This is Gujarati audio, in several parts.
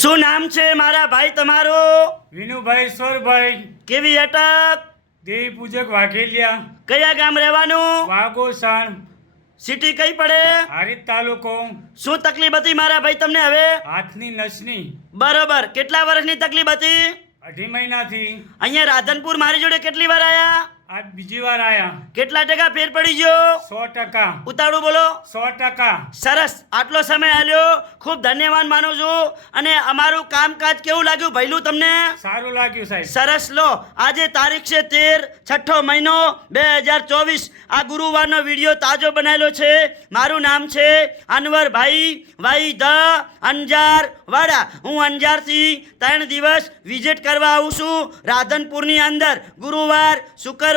શું નામ છે મારા ભાઈ તમારું? વિનુભાઈ ઈશ્વરભાઈ, કેવી અટક? દેવી પૂજક વાઘેલિયા, કયા ગામ રહેવાનું? વાગોસાણ, સિટી કઈ પડે? હારીજ તાલુકો, શું તકલીફ હતી મારા ભાઈ તમને હવે? હાથની નસની બરોબર. કેટલા વર્ષની તકલીફ હતી? 2.5 મહિનાથી. અહીંયા રાધનપુર મારી જોડે કેટલી વાર આયા? આજ બીજી વાર આયા. કેટલા ટકા ફેર પડી ગયો? 100%. ઉતાળું બોલો. 100%. સરસ. આટલો સમય આલ્યો, ખૂબ ધન્યવાદ માનું છું. અને અમારું કામકાજ કેવું લાગ્યું ભઈલું તમને? સારું લાગ્યું સાહેબ. સરસ. લો, આજે તારીખ છે 13, 6ઠો મહિનો 2024. આ ગુરુવારનો વિડીયો તાજો બનાવેલો છે. મારું નામ છે અનવરભાઈ વાઈ ધ અંજાર વાડા. હું અંજારથી 3 દિવસ વિઝિટ કરવા આવું છું રાધનપુરની અંદર. ગુરુવાર, શુક્રવાર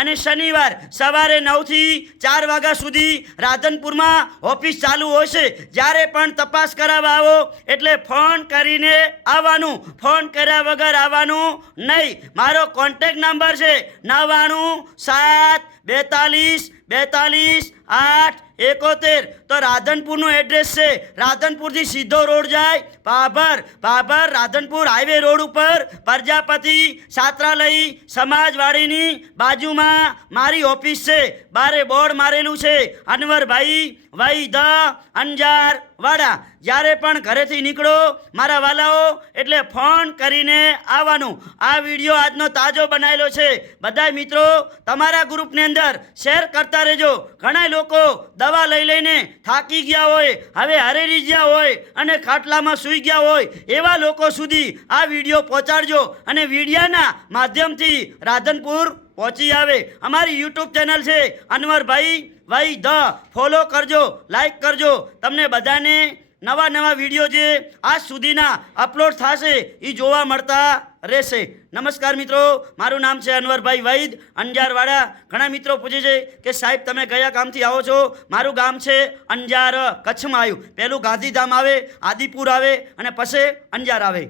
અને શનિવાર સવારે 9 થી 4 વાગ્યા સુધી રાધનપુરમાં ઓફિસ ચાલુ હોય છે. જ્યારે પણ તપાસ કરાવવા આવો એટલે ફોન કરીને આવવાનું, ફોન કર્યા વગર આવવાનું નહીં. મારો કોન્ટેક્ટ નંબર છે 99 7 42 42 8 71. તો રાધનપુરનું એડ્રેસ છે. રાધનપુરથી સીધો રોડ જાય ભાભર રાધનપુર હાઈવે રોડ ઉપર પ્રજાપતિ છાત્રાલય સમાજવાડીની બાજુમાં મારી ઓફિસ છે. બારે બોર્ડ મારેલું છે અનવરભાઈ વાઈ ધ અંજાર વાડા. જ્યારે પણ ઘરેથી નીકળો મારા વાલાઓ એટલે ફોન કરીને આવવાનું. આ વિડીયો આજનો તાજો બનાવેલો છે. બધા મિત્રો તમારા ગ્રુપની અંદર શેર કરતા રહેજો. ઘણા લોકો દવા લઈ લઈને થાકી ગયા હોય, હવે હરેરી ગયા હોય અને ખાટલામાં સૂઈ ગયા હોય, એવા લોકો સુધી આ વિડીયો પહોંચાડજો અને વિડીયાના માધ્યમથી રાધનપુર પહોંચી આવે. અમારી યુટ્યુબ ચેનલ છે અનવરભાઈ વાઈ ધ. ફોલો કરજો, લાઈક કરજો. તમને બધાને નવા વિડીયો જે આજ સુધીના અપલોડ થશે એ જોવા મળતા રહેશે. નમસ્કાર મિત્રો, મારું નામ છે અનવરભાઈ વૈદ અંજારવાડા. ઘણા મિત્રો પૂછે છે કે સાહેબ તમે કયા ગામથી આવો છો? મારું ગામ છે અંજાર, કચ્છમાં આવ્યું. પહેલું ગાંધીધામ આવે, આદિપુર આવે અને પછી અંજાર આવે.